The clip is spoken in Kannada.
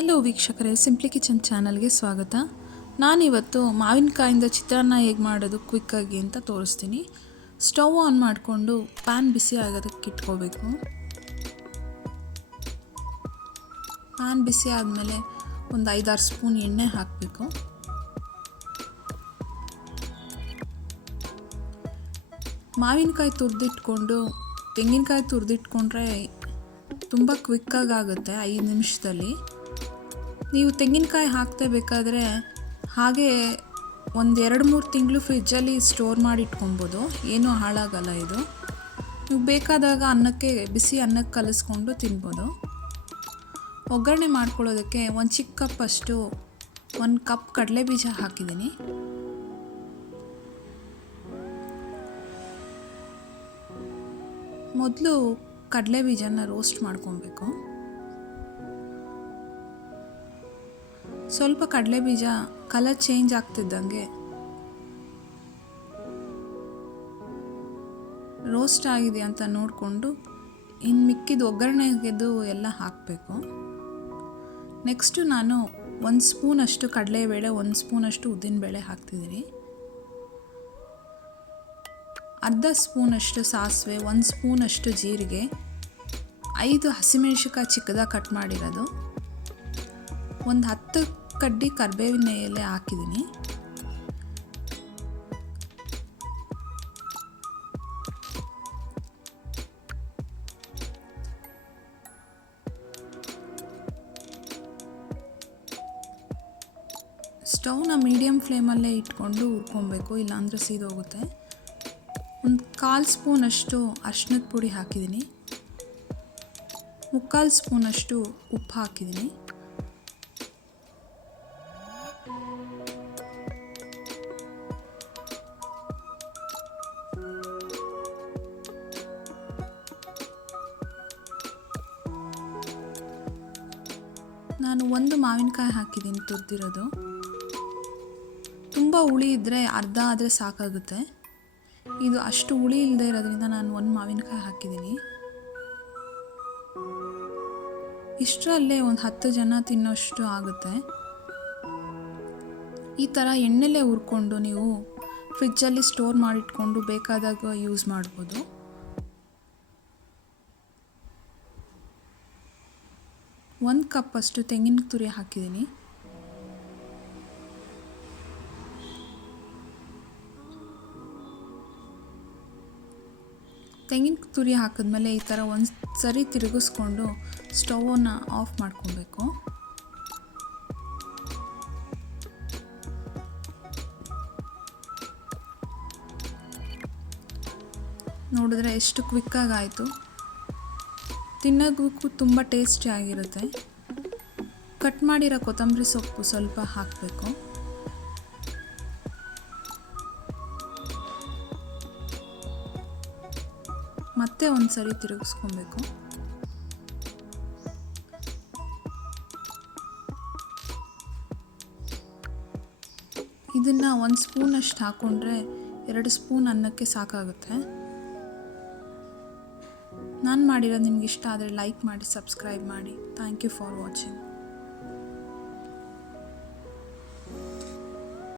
ಹಲೋ ವೀಕ್ಷಕರೇ, ಸಿಂಪ್ಲಿ ಕಿಚನ್ ಚಾನಲ್ಗೆ ಸ್ವಾಗತ. ನಾನಿವತ್ತು ಮಾವಿನಕಾಯಿಂದ ಚಿತ್ರಾನ್ನ ಹೇಗೆ ಮಾಡೋದು ಕ್ವಿಕ್ಕಾಗಿ ಅಂತ ತೋರಿಸ್ತೀನಿ. ಸ್ಟವ್ ಆನ್ ಮಾಡಿಕೊಂಡು ಪ್ಯಾನ್ ಬಿಸಿ ಆಗೋದಕ್ಕೆ ಇಟ್ಕೋಬೇಕು. ಪ್ಯಾನ್ ಬಿಸಿ ಆದಮೇಲೆ ಒಂದು 5-6 ಸ್ಪೂನ್ ಎಣ್ಣೆ ಹಾಕಬೇಕು. ಮಾವಿನಕಾಯಿ ತುರಿದಿಟ್ಕೊಂಡು ತೆಂಗಿನಕಾಯಿ ತುರಿದಿಟ್ಕೊಂಡ್ರೆ ತುಂಬ ಕ್ವಿಕ್ಕಾಗಿ ಆಗುತ್ತೆ, 5 ನಿಮಿಷದಲ್ಲಿ. ನೀವು ತೆಂಗಿನಕಾಯಿ ಹಾಕ್ತಾ ಬೇಕಾದರೆ ಹಾಗೆ ಒಂದು 2-3 ತಿಂಗಳು ಫ್ರಿಜ್ಜಲ್ಲಿ ಸ್ಟೋರ್ ಮಾಡಿ ಇಟ್ಕೊಬೋದು, ಏನೂ ಹಾಳಾಗಲ್ಲ ಇದು. ನೀವು ಬೇಕಾದಾಗ ಬಿಸಿ ಅನ್ನಕ್ಕೆ ಕಲಿಸ್ಕೊಂಡು ತಿನ್ಬೋದು. ಒಗ್ಗರಣೆ ಮಾಡ್ಕೊಳ್ಳೋದಕ್ಕೆ ಒಂದು ಚಿಕ್ಕ ಕಪ್ಪಷ್ಟು 1 ಕಪ್ ಕಡಲೆಬೀಜ ಹಾಕಿದ್ದೀನಿ. ಮೊದಲು ಕಡಲೆಬೀಜನ ರೋಸ್ಟ್ ಮಾಡ್ಕೊಬೇಕು. ಸ್ವಲ್ಪ ಕಡಲೆಬೀಜ ಕಲರ್ ಚೇಂಜ್ ಆಗ್ತಿದ್ದಂಗೆ ರೋಸ್ಟ್ ಆಗಿದೆ ಅಂತ ನೋಡಿಕೊಂಡು ಇನ್ನು ಮಿಕ್ಕಿದ ಒಗ್ಗರಣೆಗೆದು ಎಲ್ಲ ಹಾಕಬೇಕು. ನೆಕ್ಸ್ಟು ನಾನು 1 ಸ್ಪೂನಷ್ಟು ಕಡಲೆಬೇಳೆ, 1 ಸ್ಪೂನಷ್ಟು ಉದ್ದಿನಬೇಳೆ ಹಾಕ್ತಿದ್ದೀನಿ. ಅರ್ಧ ಸ್ಪೂನಷ್ಟು ಸಾಸಿವೆ, 1 ಸ್ಪೂನಷ್ಟು ಜೀರಿಗೆ, 5 ಹಸಿಮೆಣಸಿನಕಾಯಿ ಚಿಕ್ಕದಾಗಿ ಕಟ್ ಮಾಡಿರೋದು, ಒಂದು 10 ಕಡ್ಡಿ ಕರಿಬೇವಿನ ಎಲೆ ಹಾಕಿದ್ದೀನಿ. ಸ್ಟವ್ನ ಮೀಡಿಯಮ್ ಫ್ಲೇಮಲ್ಲೇ ಇಟ್ಕೊಂಡು ಹುರ್ಕೊಬೇಕು, ಇಲ್ಲಾಂದರೆ ಸೀದೋಗುತ್ತೆ. ಒಂದು 1/4 ಸ್ಪೂನಷ್ಟು ಅರಿಶಿಣದ ಪುಡಿ ಹಾಕಿದ್ದೀನಿ. 3/4 ಸ್ಪೂನಷ್ಟು ಉಪ್ಪು ಹಾಕಿದ್ದೀನಿ. ನಾನು 1 ಮಾವಿನಕಾಯಿ ಹಾಕಿದ್ದೀನಿ ತುರಿದಿರೋದು. ತುಂಬ ಹುಳಿ ಇದ್ದರೆ ಅರ್ಧ ಆದರೆ ಸಾಕಾಗುತ್ತೆ. ಇದು ಅಷ್ಟು ಹುಳಿ ಇಲ್ಲದೆ ಇರೋದ್ರಿಂದ ನಾನು 1 ಮಾವಿನಕಾಯಿ ಹಾಕಿದ್ದೀನಿ. ಇಷ್ಟರಲ್ಲೇ ಒಂದು 10 ಜನ ತಿನ್ನೋಷ್ಟು ಆಗುತ್ತೆ. ಈ ಥರ ಎಣ್ಣೆಲೇ ಹುರ್ಕೊಂಡು ನೀವು ಫ್ರಿಜ್ಜಲ್ಲಿ ಸ್ಟೋರ್ ಮಾಡಿಟ್ಕೊಂಡು ಬೇಕಾದಾಗ ಯೂಸ್ ಮಾಡ್ಬೋದು. ಒಂದು ಕಪ್ಪಷ್ಟು ತೆಂಗಿನ ತುರಿ ಹಾಕಿದ್ದೀನಿ. ತೆಂಗಿನ ತುರಿ ಹಾಕಿದ್ಮೇಲೆ ಈ ಥರ ಒಂದು ಸರಿ ತಿರುಗಿಸ್ಕೊಂಡು ಸ್ಟವನ್ನು ಆಫ್ ಮಾಡ್ಕೊಬೇಕು. ನೋಡಿದ್ರೆ ಎಷ್ಟು ಕ್ವಿಕ್ಕಾಗಿ ಆಯಿತು. ತಿನ್ನೋದಕ್ಕೂ ತುಂಬ ಟೇಸ್ಟಿ ಆಗಿರುತ್ತೆ. ಕಟ್ ಮಾಡಿರೋ ಕೊತ್ತಂಬರಿ ಸೊಪ್ಪು ಸ್ವಲ್ಪ ಹಾಕಬೇಕು. ಮತ್ತೆ ಒಂದು ಸರಿ ತಿರುಗಿಸ್ಕೊಬೇಕು. ಇದನ್ನು 1 ಸ್ಪೂನಷ್ಟು ಹಾಕ್ಕೊಂಡ್ರೆ 2 ಸ್ಪೂನ್ ಅನ್ನಕ್ಕೆ ಸಾಕಾಗುತ್ತೆ. ನಾನು ಮಾಡಿರೋದು ನಿಮ್ಗೆ ಇಷ್ಟ ಆದರೆ ಲೈಕ್ ಮಾಡಿ, ಸಬ್ಸ್ಕ್ರೈಬ್ ಮಾಡಿ. Thank you for watching.